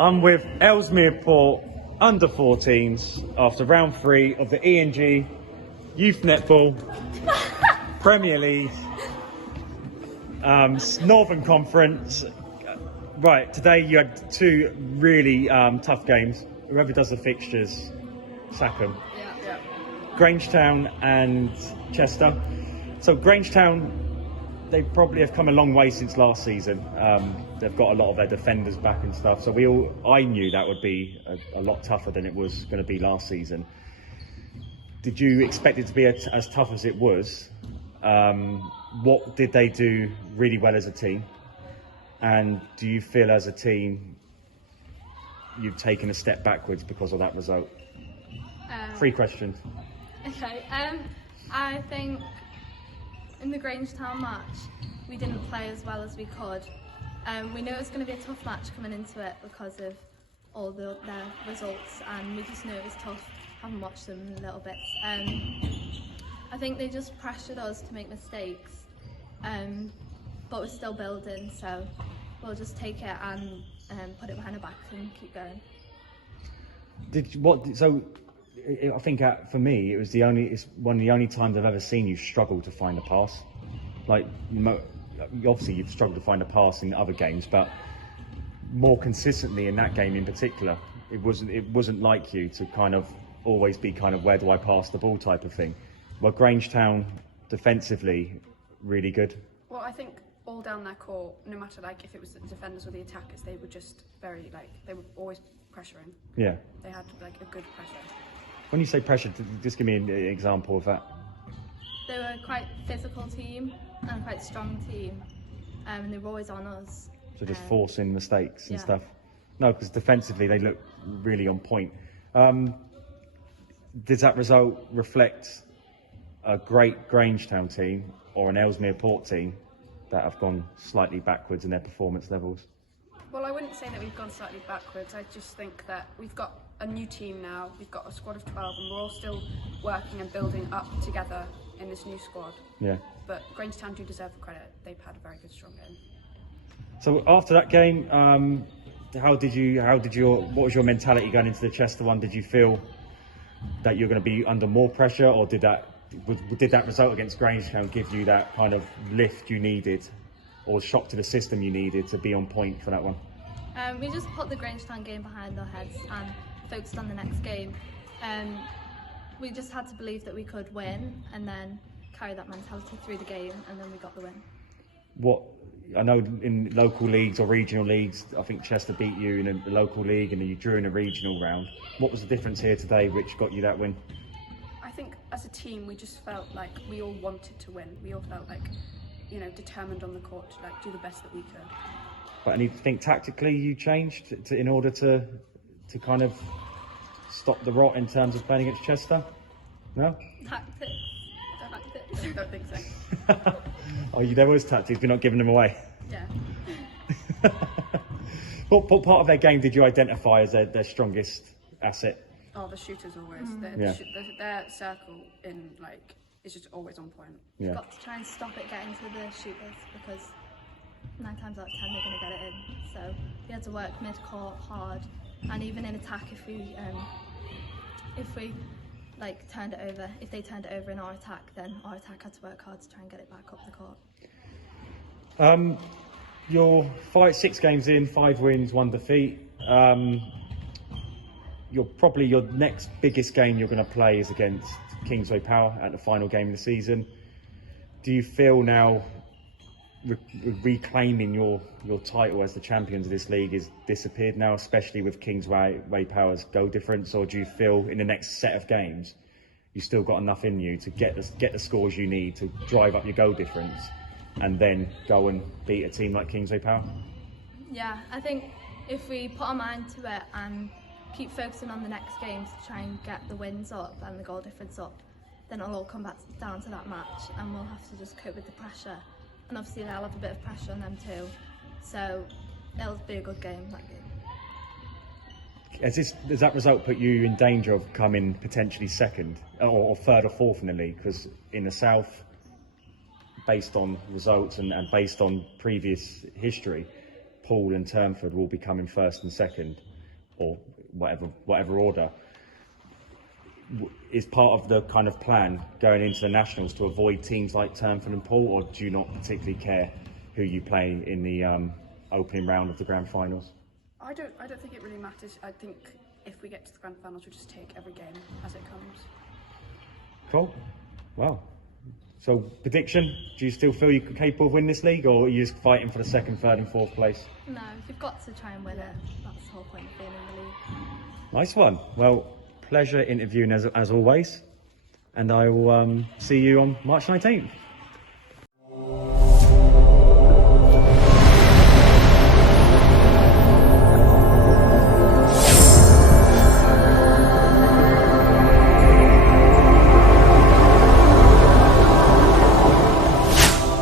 I'm with Ellesmere Port under 14s after round 3 of the E&G Youth Netball Premier League Northern Conference. Right, today you had two really tough games. Whoever does the fixtures, sack 'em. Yeah. Grangetown and Chester. So Grangetown, they probably have come a long way since last season. They've got a lot of their defenders back and stuff. So I knew that would be a lot tougher than it was going to be last season. Did you expect it to be as tough as it was? What did they do really well as a team? And do you feel as a team you've taken a step backwards because of that result? 3 questions. Okay. I think in the Grangetown match we didn't play as well as we could. We knew it was going to be a tough match coming into it because of all their results, and we just knew it was tough. Haven't watched them in little bits. I think they just pressured us to make mistakes, but we're still building, so we'll just take it and put it behind our backs and keep going. I think for me, it's one of the only times I've ever seen you struggle to find a pass. Like, obviously you've struggled to find a pass in other games, but more consistently in that game in particular, it wasn't like you to kind of always be kind of where do I pass the ball type of thing. Well, Grangetown defensively really good. Well, I think all down their court, no matter if it was the defenders or the attackers, they were just very they were always pressuring. Yeah. They had a good pressure. When you say pressure, just give me an example of that. They were quite physical team and quite strong team, and they were always on us. So just forcing mistakes and yeah. stuff. No, because defensively they look really on point. Does that result reflect a great Grangetown team or an Ellesmere Port team that have gone slightly backwards in their performance levels? Well, I wouldn't say that we've gone slightly backwards. I just think that we've got a new team now. We've got a squad of 12 and we're all still working and building up together in this new squad. Yeah. But Grangetown do deserve the credit. They've had a very good, strong game. So after that game, what was your mentality going into the Chester one? Did you feel that you're going to be under more pressure, or did that result against Grangetown give you that kind of lift you needed, or shock to the system you needed to be on point for that one? We just put the Grangetown game behind our heads and focused on the next game. We just had to believe that we could win and then carry that mentality through the game, and then we got the win. I know in local leagues or regional leagues, I think Chester beat you in the local league and you drew in a regional round. What was the difference here today which got you that win? I think as a team we just felt like we all wanted to win. We all felt determined on the court to do the best that we could. But and you think tactically you changed in order to kind of stop the rot in terms of playing against Chester? No? Tactics. I don't think so. There was tactics, but not giving them away. Yeah. What part of their game did you identify as their strongest asset? Oh, the shooters always. Their circle is just always on point. Yeah. You've got to try and stop it getting to the shooters, because 9 times out of 10 they're going to get it in. So we had to work mid-court hard, and even in attack, if we turned it over, if they turned it over in our attack, then our attack had to work hard to try and get it back up the court. You're 6 games in, 5 wins, 1 defeat. Your next biggest game you're going to play is against Kingsway Power at the final game of the season. Do you feel now reclaiming your title as the champions of this league is disappeared now, especially with Kingsway Power's goal difference, or do you feel in the next set of games you still got enough in you to get the scores you need to drive up your goal difference and then go and beat a team like Kingsway Power? Yeah, I think if we put our mind to it and keep focusing on the next game to try and get the wins up and the goal difference up, then it'll all come back down to that match, and we'll have to just cope with the pressure. And obviously they'll have a bit of pressure on them too, so it'll be a good game, that game. Does that result put you in danger of coming potentially second or third or fourth in the league? Because in the South, based on results and based on previous history, Poole and Turnford will be coming first and second. or whatever order. Is part of the kind of plan going into the nationals to avoid teams like Turnford and Poole, or do you not particularly care who you play in the opening round of the grand finals? I don't think it really matters. I think if we get to the grand finals, we'll just take every game as it comes. Cool. Well, so prediction, do you still feel you're capable of winning this league, or are you just fighting for the second, third and fourth place? No, you've got to try and win it. That's the whole point of being in the league. Nice one. Well, pleasure interviewing as always, and I will see you on March 19th.